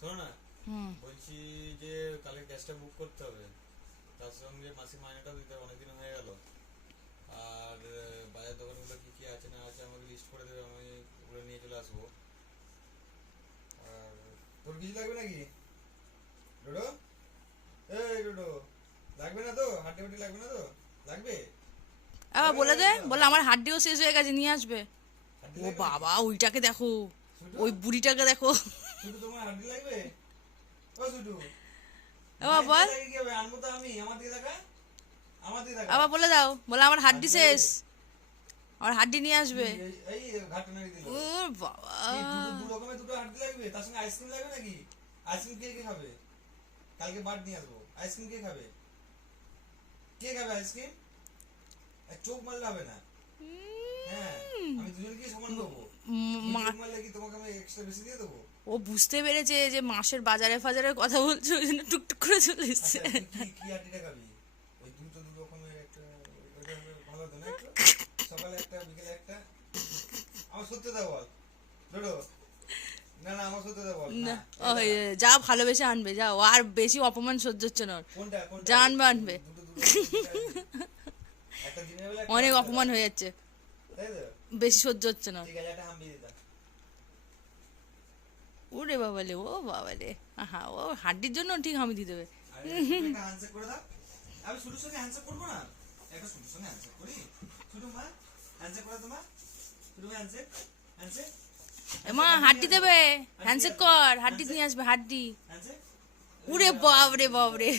শোনো না, বলছি যে কালকে গ্যাসটা বুক করতে হবে, তার সঙ্গে মাসিক মাইনেটাও দিতে হবে, অনেকদিন হয়ে গেল। আর বাজার দোকানগুলো কি কি আছে না আছে আমাকে লিস্ট করে দেবে, আমি ওগুলো নিয়ে চলে আসবো। আর তোর কিছু লাগবে নাকি ডোডো? এই ডোডো, লাগবে না তো? হাড্ডি ফাড্ডি লাগবে না তো? লাগবে? আবার বলে দে, বলে আমার হাড্ডিও শেষ হয়ে গেছে, নিয়ে আসবে। হাড্ডি ও লাগবে বাবা, ওইটাকে দেখো, শুধু? ওই বুড়িটাকে দেখো। শুধু তোমার হাড্ডি লাগবে? ও শুধু আবার বল, কি হবে? আনবো তো আমি। আমার দিকে দেখা, আমার দিকে দেখা। আবার বলে দাও, বলে আমার হাড্ডি শেষ, আমার হাড্ডি নিয়ে আসবে। এই ঘাটটা নাড়ি দিল। ও বাবা, কি দু রকমের দুটো হাড্ডি লাগবে? তার সঙ্গে আইসক্রিম লাগবে নাকি? আইসক্রিম কে কে খাবে? কালকে বার্ড নিয়ে আসবো। আইসক্রিম কে খাবে? কে খাবে আইসক্রিম? চোখ মারলে হবে না। হ্যাঁ, আমি দুজনকে সমান দেবো। চোখ মারলে কি তোমাকে আমি এক্সট্রা বেশি দিয়ে দেবো? ও বুঝতে পেরেছে যে মাসের বাজারে ফাজারে কথা বলছে, ওই জন্য টুকটুক করে চলে এসছে। আচ্ছা, তুই কি হাড্ডিটা খাবি? ওই দুটো দু রকমের একটা, ওটা ভালো হতো না একটু? সকালে একটা বিকেলে একটা। আমার সত্যতা বল ডোডো। না না, আমার সত্যতা বল না, না। ও যা ভালোবেসে আনবে, যা, ও আর বেশি অপমান সহ্য হচ্ছে না ওর। কোনটা কোনটা? যা আনবে আনবে, একটা দিনের বেলা অনেক অপমান হয়ে যাচ্ছে, তাই তো? বেশি সহ্য হচ্ছে না। ঠিক আছে, একটা হাম্বি দিতাম। ওরে বাবালে, ও বাবালে, হ্যাঁ, ও হাড্ডির জন্য ঠিক আমি দিয়ে দেবে। আর একটা হ্যান্ডশেক করে দাও। আমি শুধুর সঙ্গে হ্যান্ডশেক করবো না? একটা শুধুর সঙ্গে হ্যান্ডশেক করি। শুধু মা হ্যান্ডশেক করে তোমার। শুধু হ্যান্ডশেক, হ্যান্ডশেক, মা হাড্ডি দেবে, হ্যান্ডশেক কর, হাড্ডি নিয়ে আসবে, হাড্ডি। হ্যান্ডশেক। উরে বাবরে বাবরে।